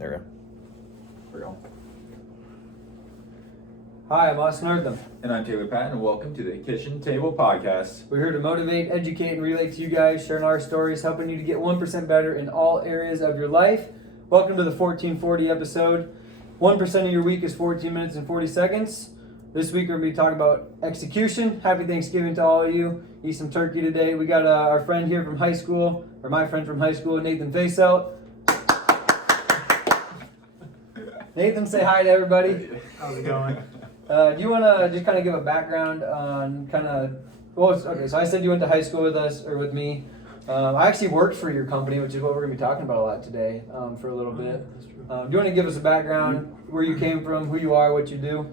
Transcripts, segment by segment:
There we go. Hi, I'm Austin Erdem. And I'm Taylor Patton, and welcome to the Kitchen Table Podcast. We're here to motivate, educate, and relate to you guys, sharing our stories, helping you to get 1% better in all areas of your life. Welcome to the 1440 episode. 1% of your week is 14 minutes and 40 seconds. This week we're going to be talking about execution. Happy Thanksgiving to all of you. Eat some turkey today. We got our friend here from high school, or my friend from high school, Nathan Faceout. Nathan, say hi to everybody. How's it going? Do you want to just kind of give a background on okay, so I said you went to high school with us, or with me. I actually worked for your company, which is what we're going to be talking about a lot today for a little bit. That's true. Do you want to give us a background, where you came from, who you are, what you do?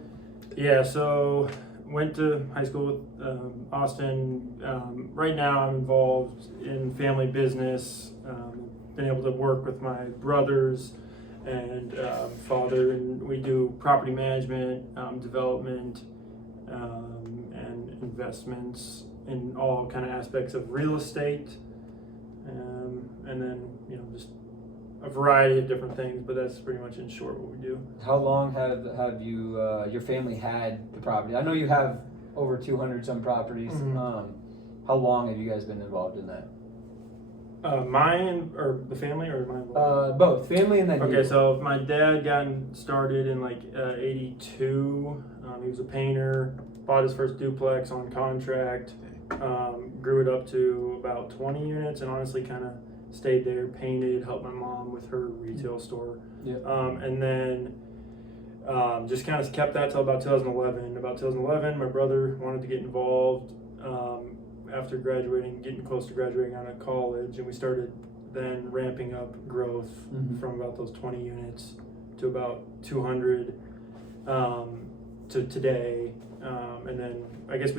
Yeah, so went to high school with Austin. Right now I'm involved in family business. Been able to work with my brothers and father, and we do property management, development, and investments in all kind of aspects of real estate, and then just a variety of different things. But that's pretty much in short what we do. How long have you your family had the property? I know you have over 200 some properties. Mm-hmm. How long have you guys been involved in that? Mine or the family or mine? Both, family and then Okay, you. so my dad got started in like 82. He was a painter, bought his first duplex on contract, grew it up to about 20 units, and honestly kind of stayed there, painted, helped my mom with her retail store. Yeah. And then just kind of kept that till about 2011. About 2011, my brother wanted to get involved after graduating, getting close to graduating out of college, and we started then ramping up growth from about those 20 units to about 200 to today. And then I guess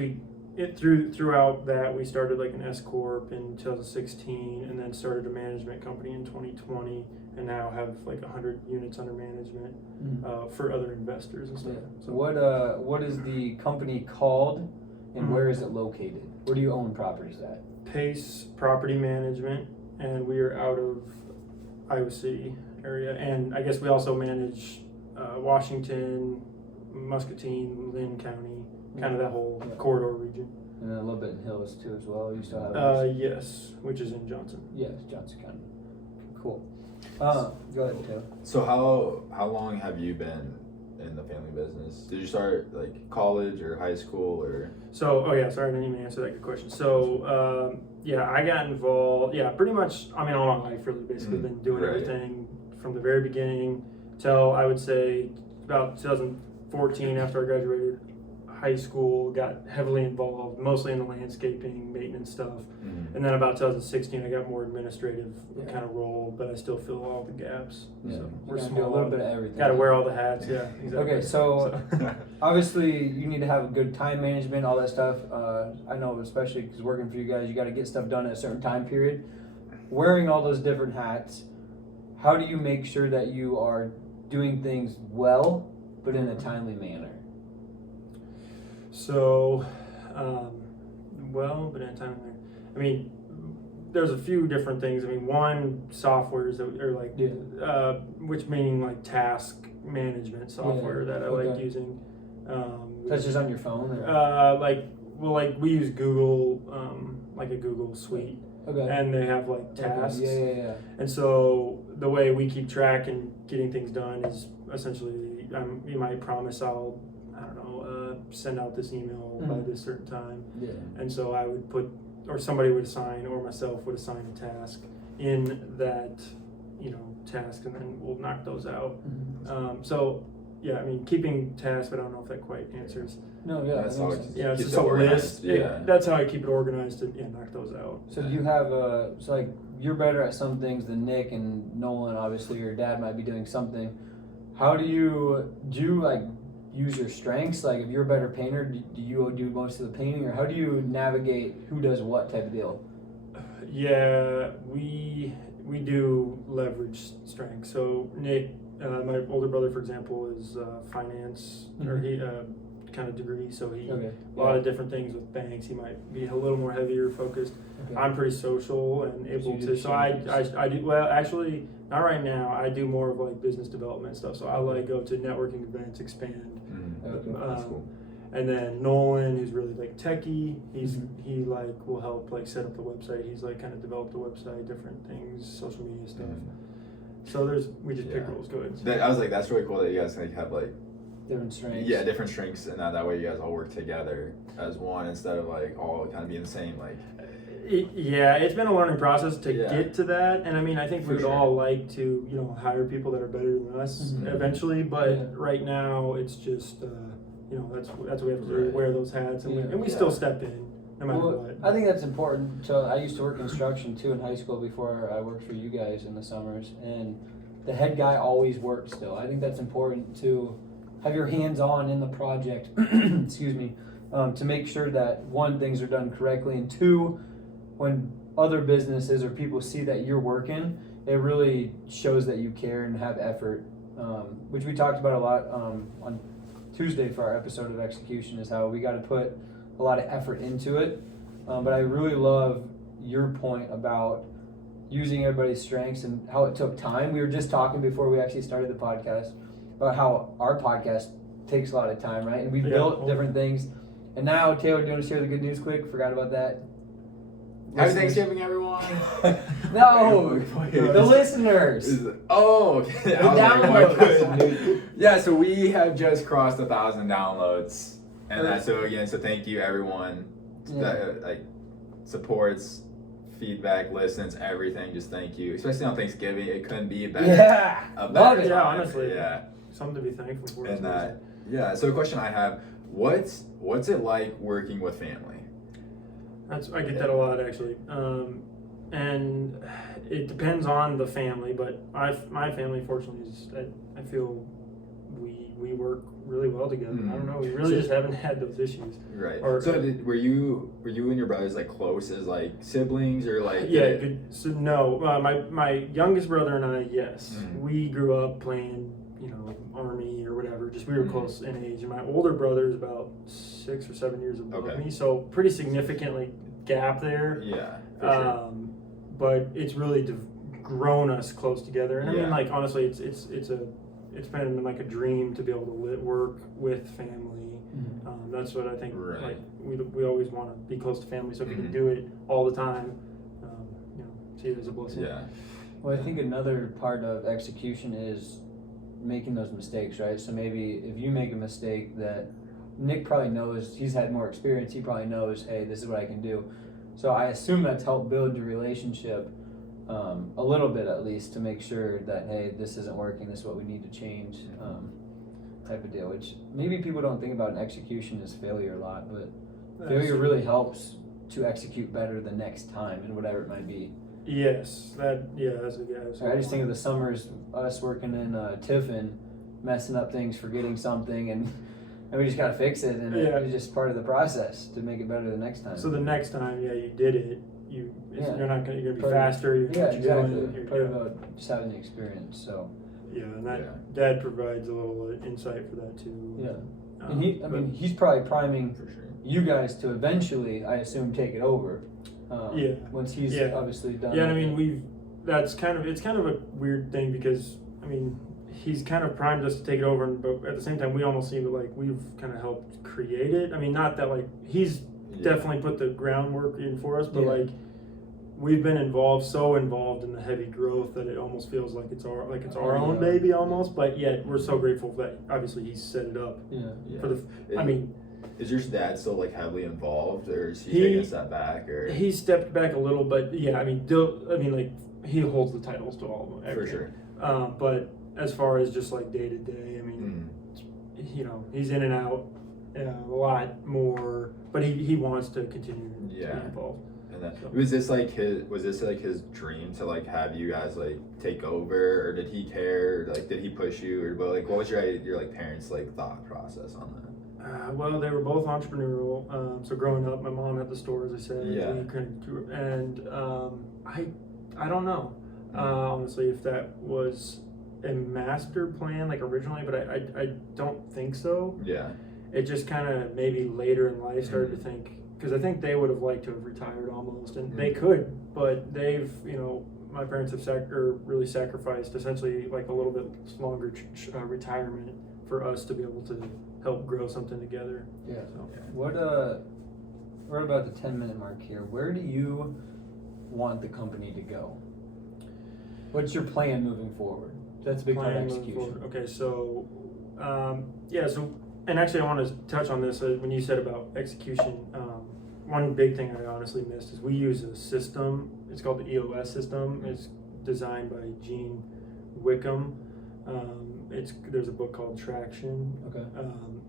throughout that we started like an S Corp in 2016, and then started a management company in 2020, and now have like 100 units under management for other investors and stuff. Yeah. So what is the company called, and where is it located? Where do you own properties at? Pace Property Management, and we are out of Iowa City area, and I guess we also manage Washington, Muscatine, Lynn County, kind of that whole corridor region. And then a little bit in Hills too as well. You still have Yes, which is in Johnson. Yes, Johnson County. Cool. Go ahead, Taylor. So how long have you been in the family business? Did you start like college or high school or? So, sorry, I didn't even answer that good question. So, I got involved, pretty much, all my life really, basically been doing everything from the very beginning till I would say about 2014, after I graduated high school, got heavily involved, mostly in the landscaping, maintenance stuff. And then about 2016, I got more administrative kind of role, but I still fill all the gaps. Yeah. So We're small, do a little bit of everything. Got to wear all the hats, yeah. Exactly. Okay, so obviously you need to have good time management, all that stuff. I know, especially because working for you guys, you got to get stuff done at a certain time period. Wearing all those different hats, how do you make sure that you are doing things well, but in a timely manner? So, but in a timely manner. There's a few different things. One, softwares that are like, which meaning like task management software that I like using. That's just on your phone? Or? We use Google, like a Google Suite. Okay. And they have like tasks. Okay. Yeah. And so the way we keep track and getting things done is essentially, you might promise I'll send out this email by this certain time. Yeah. And so I would put, or somebody would assign, or myself would assign a task in that, task, and then we'll knock those out. Keeping tasks, but I don't know if that quite answers. No, yeah. That's how It's just a list. That's how I keep it organized and knock those out. So do you have you're better at some things than Nick and Nolan, obviously your dad might be doing something. How do you use your strengths? Like if you're a better painter, do you do most of the painting, or how do you navigate who does what type of deal? Yeah, we do leverage strengths. So Nick, my older brother, for example, is finance, or he kind of degree, so he Okay. a lot of different things with banks. He might be a little more heavier focused. Okay. I'm pretty social and able you do to, the so I same do, well, actually, not right now. I do more of like business development stuff. So I like go to networking events, expand. Okay. That's cool. And then Nolan, who's really like techie, Mhm. he like will help like set up the website. He's like kind of developed the website, different things, social media stuff. So we just pick Yeah. roles. Go ahead. I was like, that's really cool that you guys like have like Different strengths. different strengths, and that way you guys all work together as one instead of like all kind of being the same. Like, Yeah, it's been a learning process to Yeah. get to that, and I mean, I think For we would sure. all like to, hire people that are better than us Mhm. eventually. But Yeah. right now, it's just, that's what we have to do, Right. wear those hats, and Yeah. we still step in no matter Well, what. I think that's important. So I used to work construction too in high school before I worked for you guys in the summers, and the head guy always worked still. I think that's important to have your hands on in the project. Excuse me, to make sure that one, things are done correctly, and two, when other businesses or people see that you're working, it really shows that you care and have effort, which we talked about a lot on Tuesday for our episode of execution, is how we got to put a lot of effort into it. But I really love your point about using everybody's strengths and how it took time. We were just talking before we actually started the podcast about how our podcast takes a lot of time, right? And we built different things. And now, Taylor, do you want to share the good news quick? Forgot about that. happy Listeners. Thanksgiving, everyone. No, the listeners. Okay. The I was like, my downloads. goodness. Yeah, so we have just crossed 1,000 downloads, and so thank you everyone that like supports, feedback, listens, everything. Just thank you, especially on Thanksgiving. It couldn't be better. Yeah, A love better it. Yeah, time. honestly. Yeah. Something to be thankful for. And so the question I have, what's it like working with family? I get that a lot actually, and it depends on the family. But my family, fortunately, I feel we work really well together. I don't know, we really just haven't had those issues. Right. Or- So were you and your brothers like close as like siblings or like? Yeah, good. So no, my youngest brother and I, yes, Mhm. we grew up playing, Army or whatever. Just we were Mhm. close in age. And my older brother is about 6 or 7 years above Okay. me, so pretty significantly gap there. Yeah. For sure. But it's really grown us close together. And I Yeah. mean, like honestly, it's been like a dream to be able to work with family. That's what I think. Right. Like we always want to be close to family. So if you Mhm. can do it all the time, see it as a blessing. Yeah. Well, I think another part of execution is making those mistakes, right? So maybe if you make a mistake that Nick probably knows, he's had more experience, he probably knows, hey, this is what I can do. So I assume that's helped build your relationship a little bit at least, to make sure that, hey, this isn't working, this is what we need to change, type of deal, which maybe people don't think about in execution as failure a lot, but failure really helps to execute better the next time and whatever it might be. Yes, that's a good. I just think of the summers, us working in Tiffin, messing up things, forgetting something, and we just gotta fix it, and Yeah. it's just part of the process to make it better the next time. So the next time, you did it. You're gonna be Part of- faster. You're yeah, what you're exactly. doing, you're- Part of just having the experience. So and that Yeah. Dad provides a little insight for that too. yeah, Um, and he's probably priming For sure. you guys to eventually, I assume, take it over. Yeah. Once he's Yeah. obviously done. Yeah, and I mean it's kind of a weird thing because I mean he's kind of primed us to take it over, but at the same time we almost seem to like we've kind of helped create it. I mean, not that like he's definitely put the groundwork in for us, but Yeah. like we've been so involved in the heavy growth that it almost feels like it's our own Yeah. baby almost. But yet we're so grateful that obviously he's set it up Yeah. Yeah. for the. I mean, is your dad still like heavily involved, or is he He- taking a step back, or? he stepped back a little, but yeah, I mean, like he holds the titles to all of them. For everything. sure. But as far as just like day to day, I mean, he's in and out a lot more, but he wants to continue to be involved. And that, was this like his dream to like have you guys like take over, or did he care? Like, did he push you, or what was your like parents' like thought process on that? Well, they were both entrepreneurial. So growing up, my mom had the store, as I said. Yeah. And I don't know, honestly, if that was a master plan like originally, but I don't think so. Yeah. it just kind of maybe later in life started to think, because I think they would have liked to have retired almost, and they could, but they've, my parents have really sacrificed essentially like a little bit longer retirement for us to be able to help grow something together. Yeah. So. We're about the 10-minute mark here. Where do you want the company to go? What's your plan moving forward? That's a big part of execution. Okay, so and actually I want to touch on this when you said about execution. One big thing I honestly missed is we use a system. It's called the EOS system. It's designed by Gene Wickham. There's a book called Traction. Okay.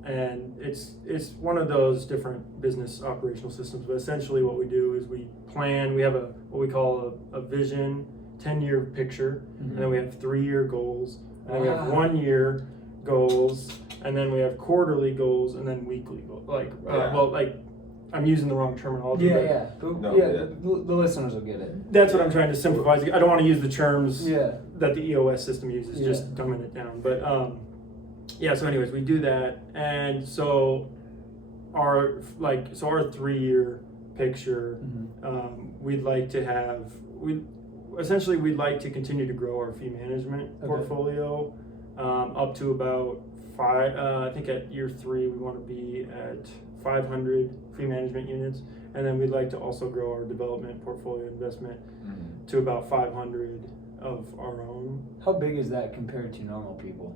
And it's one of those different business operational systems. But essentially, what we do is we plan. We have what we call a vision, 10-year picture, and then we have 3-year goals, and then we have 1-year goals, and then we have quarterly goals, and then weekly goals. I'm using the wrong terminology. The listeners will get it. That's what I'm trying to simplify. I don't want to use the terms that the EOS system uses, just dumbing it down. But so anyways, we do that, and so our 3-year picture, we'd like to continue to grow our fee management portfolio up to about 5. I think at year 3 we want to be at 500 fee management units, and then we'd like to also grow our development portfolio investment to about 500 of our own. How big is that compared to normal people?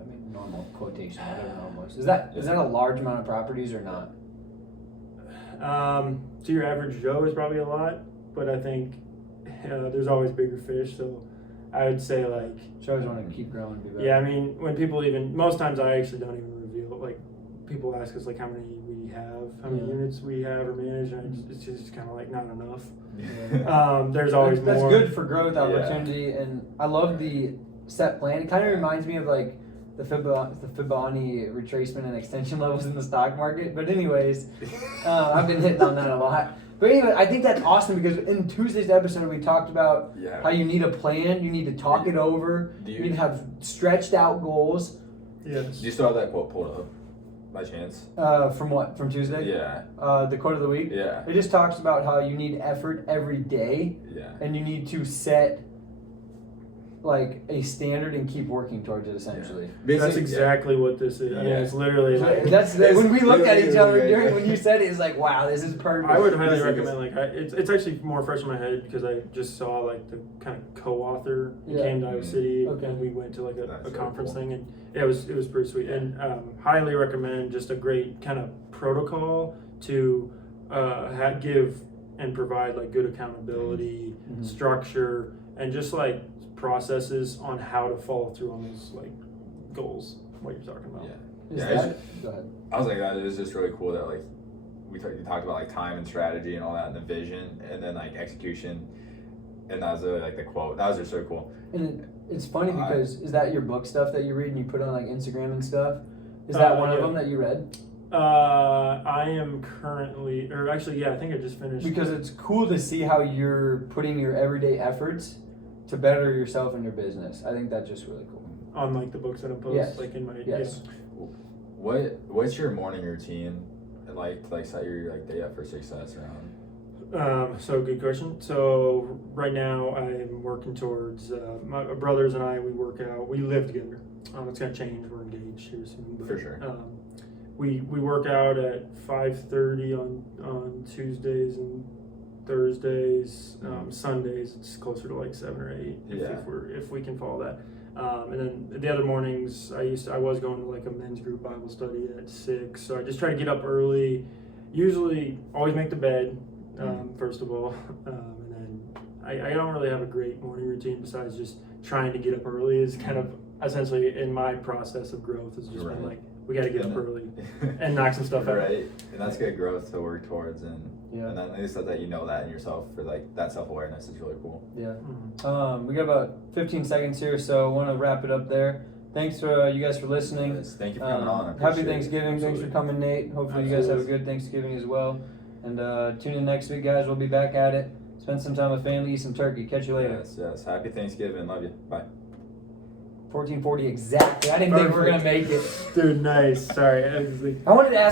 I mean, normal quotation, whatever normal is. Is that a large amount of properties or not? To your average Joe is probably a lot, but I think there's always bigger fish. So I would say So I always want to keep growing. Do better. Yeah, I mean, when people most times I actually don't even reveal people ask us how many we have, how many units we have or manage, and it's just kind of not enough. Yeah. There's always more. That's good for growth opportunity, and I love the set plan. It kind of reminds me of the Fibonacci retracement and extension levels in the stock market. But anyways, I've been hitting on that a lot. But anyway, I think that's awesome because in Tuesday's episode we talked about how you need a plan, you need to talk it over, you need to have stretched out goals. Yes. Do you still have that quote pulled up by chance? From what? From Tuesday? Yeah. The quote of the week? Yeah. It just talks about how you need effort every day. Yeah. And you need to set a standard and keep working towards it essentially. Yeah. That's exactly what this is. I mean, it's literally that's when we looked at each other when you said it, it's wow, this is perfect. I would highly recommend it's actually more fresh in my head because I just saw the kind of co-author. He came to Iowa City and we went to a conference thing, and it was pretty sweet. And highly recommend, just a great kind of protocol to give and provide good accountability, structure, and just processes on how to follow through on those goals. What you're talking about? Go ahead. I was it was just really cool that you talked about time and strategy and all that, and the vision, and then execution, and that was really the quote. That was just so cool. And it's funny because is that your book stuff that you read and you put on Instagram and stuff? Is that one of them that you read? I am currently, I think I just finished. Because it's cool to see how you're putting your everyday efforts to better yourself in your business. I think that's just really cool. On the books that I post, yes. In my What's your morning routine to set your day up for success around? So good question. So right now I'm working towards my brothers and I. We work out. We live together. It's gonna change. We're engaged here soon. But, for sure. We work out at 5:30 on Tuesdays and Thursdays. Sundays it's closer to 7 or 8 if we can follow that. And then the other mornings I was going to a men's group Bible study at 6. So I just try to get up early. Usually always make the bed first of all, and then I don't really have a great morning routine besides just trying to get up early. Is kind of essentially in my process of growth has just been we got to get up early and knock some stuff out. Right, and that's good growth to work towards, and then at least that you know that in yourself for that self-awareness is really cool. Yeah. We got about 15 seconds here, so I want to wrap it up there. Thanks for you guys for listening. Yes, thank you for coming on. Happy Thanksgiving. Absolutely. Thanks for coming, Nate. Hopefully you guys have a good Thanksgiving as well. And tune in next week, guys. We'll be back at it. Spend some time with family, eat some turkey. Catch you later. Yes. Happy Thanksgiving. Love you. Bye. 1440 exactly. I didn't think we were gonna make it. Dude, nice. Sorry. I was like, I wanted to ask